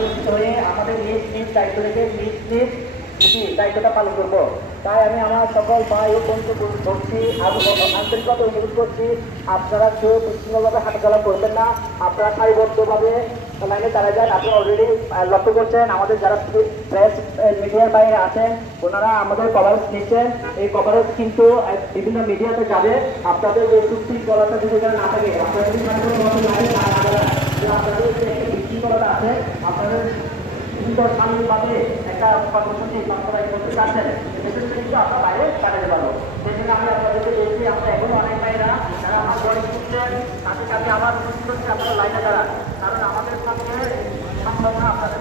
উপস্থিত হয়ে আমাদের নিজ নিজ দায়িত্ব রেখে নিজ নিজ দায়িত্বটা পালন করবো। তাই আমি আমার সকল ভাই ও বন্ধু বলছি, আন্তরিকতা অনুরোধ করছি, আপনারা কেউ বিচ্ছিন্নভাবে হাঁটাচলা করবেন না। আপনারা সারিবদ্ধভাবে লাইনে দাঁড়ায় যান। আপনি অলরেডি লক্ষ্য করছেন আমাদের যারা প্রেস মিডিয়ার বাইরে আছেন ওনারা আমাদের কভারেজ নিচ্ছেন। এই কভারেজ কিন্তু বিভিন্ন মিডিয়াতে যাবে। আপনাদের এই শৃঙ্খলতা যদি এখানে না থাকে, আপনারা যদি আপনাদের যে বিশৃঙ্খলতা আছে, আপনাদের কিন্তু সাময়িকভাবে একটা কর্মসূচি আপনারা করতে চাচ্ছেন, সেক্ষেত্রে কিন্তু আমরা বাইরে কাটাতে পারবো। সেই জন্য আমি আপনাদেরকে বলছি, আমরা এখনো অনেক ভাইরা যারা আমার বয়স করছেন তাদের কাছে আমার অনুরোধ করছি, আপনারা লাইনে দাঁড়ান, কারণ আমাদের সামনে সম্ভাবনা আপনাদের